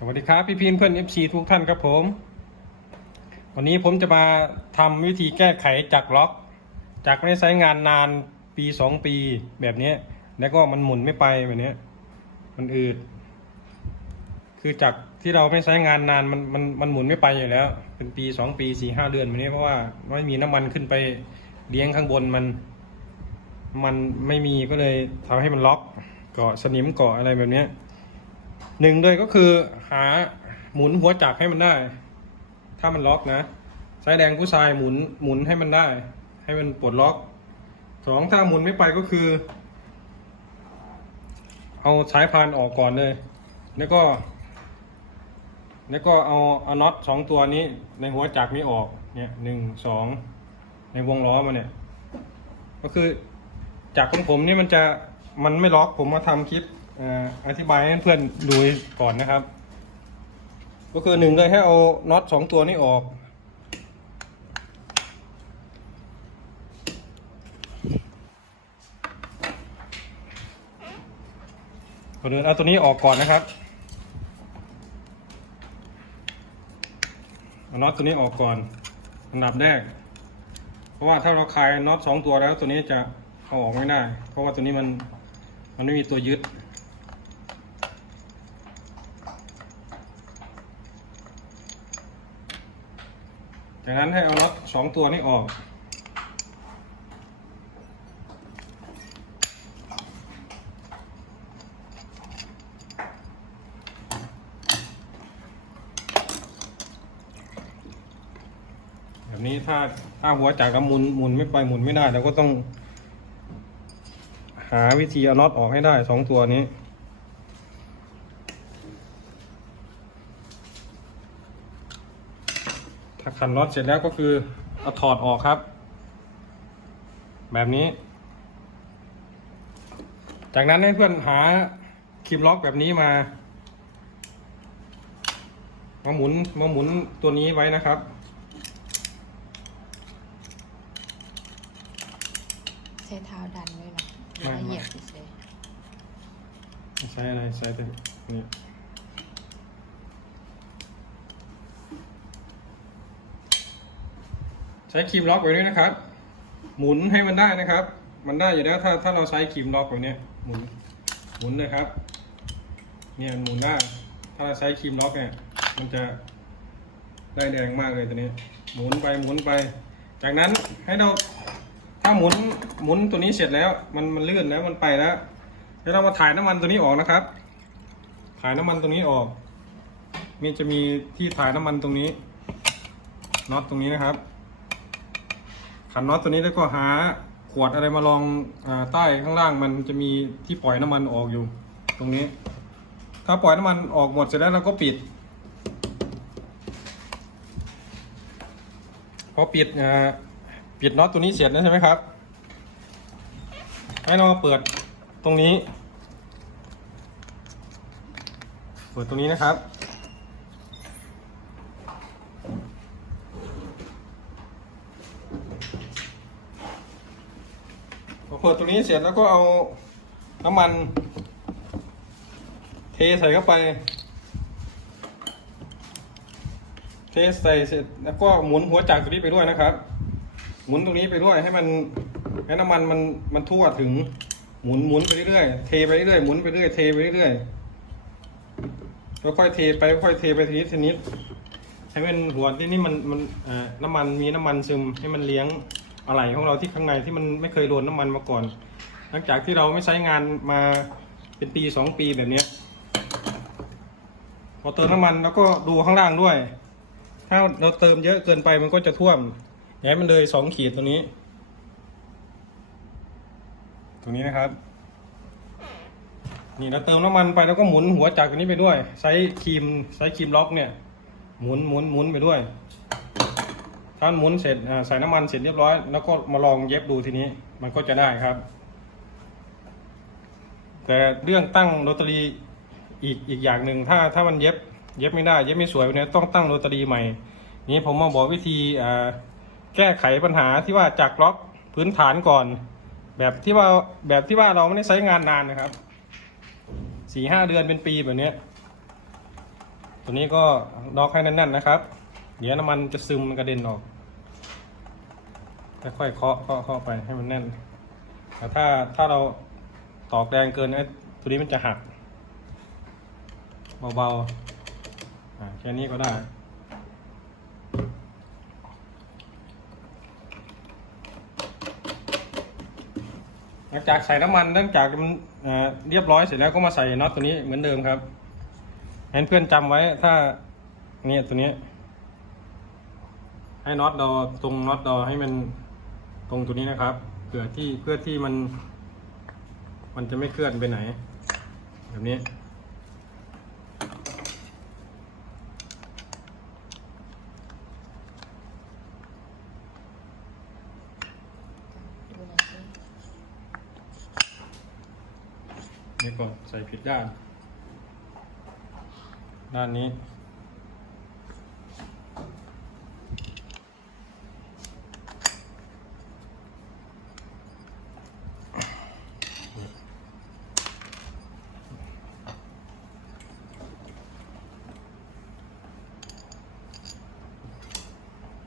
สวัสดีครับพี่พีนเพื่อน FC ทุกท่านครับผม วันนี้ผมจะมาทำวิธีแก้ไขจากล็อก จากไม่ใช้งานนานปีสองปีแบบนี้ แล้วก็มันหมุนไม่ไปแบบนี้มันอืด คือจากที่เราไม่ใช้งานนานมันมันมันหมุนไม่ไปอยู่แล้ว เป็นปีสองปีสี่ห้าเดือนแบบนี้เพราะว่าไม่มีน้ำมันขึ้นไปเลี้ยงข้างบนมัน มันไม่มีก็เลยทำให้มันล็อกเกาะสนิมเกาะอะไรแบบนี้ หนึ่งเลยก็คือหาหมุนหัวจักรให้มันได้ ถ้ามันล็อกนะสายแดงผู้ชายหมุนหมุนให้มันได้ ให้มันปลดล็อกสองถ้าหมุนไม่ไปก็คือ เอาสายพานออกก่อนเลย แล้วก็ แล้วก็เอาเอาน็อตสองตัวนี้ ในหัวจักรนี้ออกเนี่ยหนึ่งสองในวงล้อมันเนี่ย ก็คือจากของผมนี่มันจะมันไม่ล็อกผมมาทำคลิป อธิบายให้เพื่อนดูก่อนนะครับ ก็คือหนึ่งเลยให้เอาน็อตสองตัวนี้ออกก่อนอื่นเอาตัวนี้ออกก่อนนะครับเอาน็อตตัวนี้ออกก่อนอันดับแรก เพราะว่าถ้าเราคลายน็อตสองตัวแล้วตัวนี้จะเอาออกไม่ได้ เพราะว่าตัวนี้มันมันไม่มีตัวยึด จากนั้นให้เอาน็อตสองตัวนี้ออก แบบนี้ถ้าถ้าหัวจักรเราหมุนหมุนไม่ไปหมุนไม่ได้เราก็ต้อง หาวิธีเอาน็อตออกให้ได้สองตัวนี้ ถ้าขันน็อตเสร็จแล้วก็คือเอาถอดออกครับ แบบนี้ จากนั้นให้เพื่อนหาครีมล็อกแบบนี้มา มาหมุนมาหมุนตัวนี้ไว้นะครับใช้เท้าดันไว้หรอหรือไม่ว่าไม่เหยียบเฉยใช้อะไรใช้แต่นี่ ใช้ครีมล็อกไว้ด้วยนะครับ หมุนให้มันได้นะครับ มันได้อยู่แล้วถ้าถ้าเราใช้ครีมล็อกไว้เนี้หมุนหมุนเลยครับ เนี่ยหมุนได้ ถ้าเราใช้ครีมล็อกเนี่ยมันจะได้แรงมากเลยตัวนี้หมุนไปหมุนไป จากนั้นให้เราถ้าหมุนหมุนตัวนี้เสร็จแล้ว มันมันลื่นแล้วมันไปแล้วเดี๋ยวเรามาถ่ายน้ำมันตัวนี้ออกนะครับ ถ่ายน้ำมันตรงนี้ออกมีจะมีที่ถ่ายน้ำมันตรงนี้น็อตตรงนี้นะครับ ขันน็อตตัวนี้แล้วก็หาขวดอะไรมาลองอใต้ข้างล่างมันจะมีที่ปล่อยน้ำมันออกอยู่ ตรงนี้ ถ้าปล่อยน้ำมันออกหมดเสร็จแล้วเราก็ปิด พอปิดปิดน็อตตัวนี้เสร็จแล้วใช่ไหมครับให้เราเปิดตรงนี้ เปิดตรงนี้นะครับ พอเปิดตรงนี้เสร็จแล้วก็เอาน้ำมัน เทใส่เข้าไป เทใส่เสร็จแล้วก็หมุนหัวจักรตัวนี้ไปด้วยนะครับ หมุนตรงนี้ไปด้วยให้มันให้น้ำมันมันมันทั่วถึงหมุนหมุนไปเรื่อยเทไปเรื่อยหมุนไปเรื่อยเทไปเรื่อยค่อยๆเทไปค่อยๆเทไปทีนิดทีนิดให้มันหัวที่นี่มันมันน้ำมันมีน้ำมันซึมให้มันเลี้ยง อะไหล่ของเราที่ข้างในที่มันไม่เคยโดนน้ำมันมาก่อน หลังจากที่เราไม่ใช้งานมาเป็นปีสองปีแบบเนี้ยพอเติมน้ำมันแล้วก็ดูข้างล่างด้วย ถ้าเราเติมเยอะเกินไปมันก็จะท่วมอย่าให้มันเลยสองขีดตัวนี้ตรงนี้นะครับ นี่เราเติมน้ำมันไปแล้วก็หมุนหัวจักรตัวนี้ไปด้วย ใช้ครีมใช้ครีมล็อกเนี่ย หมุนหมุนหมุนไปด้วย ถ้าหมุนเสร็จอ่าใส่น้ำมันเสร็จเรียบร้อย แล้วก็มาลองเย็บดูทีนี้ มันก็จะได้ครับ แต่เรื่องตั้งโรตารีอีกอีกอย่างหนึ่งถ้าถ้ามันเย็บเย็บไม่ได้ เย็บไม่สวยเนี่ยต้องตั้งโรตารีใหม่ นี้ผมมาบอกวิธีแก้ไขปัญหาที่ว่าจากล็อกพื้นฐานก่อน แบบที่ว่าแบบที่ว่าเราไม่ได้ใช้งานนานนะครับสี่ห้าเดือนเป็นปีแบบเนี้ยตัวนี้ก็ล็อกให้แน่นๆนะครับ เดี๋ยวน้ำมันจะซึมมันกระเด็นออกค่อยๆเคาะเคาะเคาะไปให้มันแน่นแต่ถ้าถ้าเราตอกแรงเกินไอ้ตัวนี้มันจะหัก เบาๆอ่าแค่นี้ก็ได้หลังจากใส่น้ำมันหลังจากมันเรียบร้อยเสร็จแล้วก็มาใส่น็อตตัวนี้เหมือนเดิมครับให้เพื่อนจำไว้ถ้าเนี่ยตัวนี้ ให้น็อตดอตรงน็อตดอให้มันตรงตัวนี้นะครับเพื่อที่เพื่อที่มัน มันจะไม่เคลื่อนไปไหน แบบนี้ นี่ก่อนใส่ผิดด้าน ด้านนี้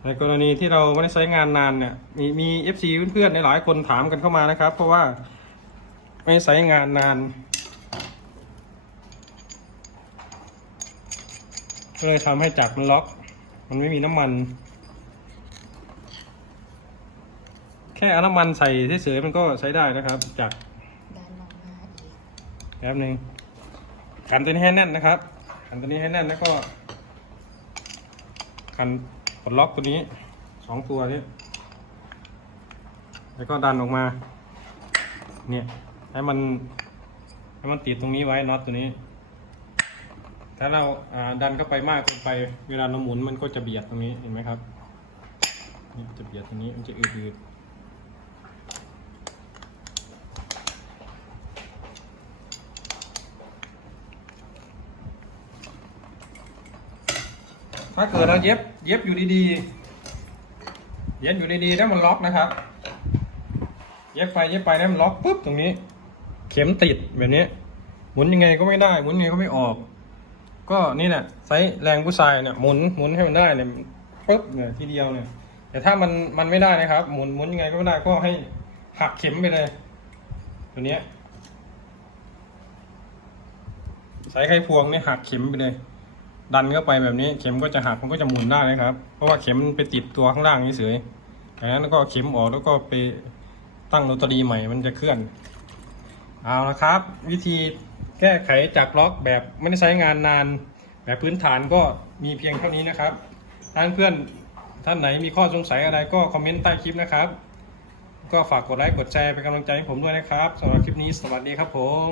ในกรณีที่เราไม่ได้ใช้งานนานเนี่ยมีมีเอฟซีเพื่อนๆหลายคนถามกันเข้ามานะครับ เพราะว่าไม่ใช้งานนานก็เลยทำให้จักรมันล็อก มันไม่มีน้ำมัน แค่เอาน้ำมันใส่เฉยๆมันก็ใช้ได้นะครับ จักรดันออกมาอีกแป๊บหนึ่งขันตัวนี้ให้แน่นนะครับขันตัวนี้ให้แน่นแล้วก็ขัน ปลดล็อกตัวนี้สองตัวนี้ แล้วก็ดันออกมา เนี่ย ให้มัน ให้มันติดตรงนี้ไว้น็อตตัวนี้ ถ้าเราดันเข้าไปมากเกินไป เวลาเราหมุนมันก็จะเบียดตรงนี้ เห็นไหมครับ นี่จะเบียดตรงนี้ มันจะอืดๆ ถ้าเกิดเราเย็บ เย็บอยู่ดีๆ เย็บอยู่ดีๆ แล้วมันล็อกนะครับ เย็บไปเย็บไปแล้วมันล็อกปุ๊บตรงนี้ เข็มติดแบบนี้ หมุนยังไงก็ไม่ได้ หมุนยังไงก็ไม่ออก ก็นี่แหละใช้แรงผู้ชายเนี่ยหมุนหมุนให้มันได้เนี่ยปุ๊บเนี่ยทีเดียวเนี่ย แต่ถ้ามันมันไม่ได้นะครับ หมุนหมุนยังไงก็ไม่ได้ก็ให้หักเข็มไปเลย ตัวเนี้ยสายไขพวงเนี่ยหักเข็มไปเลย ดันเข้าไปแบบนี้เข็มก็จะหักมันก็จะหมุนได้นะครับ เพราะว่าเข็มมันไปติดตัวข้างล่างนี่เฉยๆจากนั้นก็เอาเข็มออกแล้วก็ไปตั้งโรตารีใหม่มันจะเคลื่อน เอาละครับ วิธีแก้ไขจับล็อกแบบไม่ได้ใช้งานนาน แบบพื้นฐานก็มีเพียงเท่านี้นะครับท่านเพื่อนท่านไหนมีข้อสงสัยอะไรก็คอมเมนต์ใต้คลิปนะครับ ก็ฝากกดไลค์กดแชร์เป็นกำลังใจให้ผมด้วยนะครับสำหรับคลิปนี้สวัสดีครับผม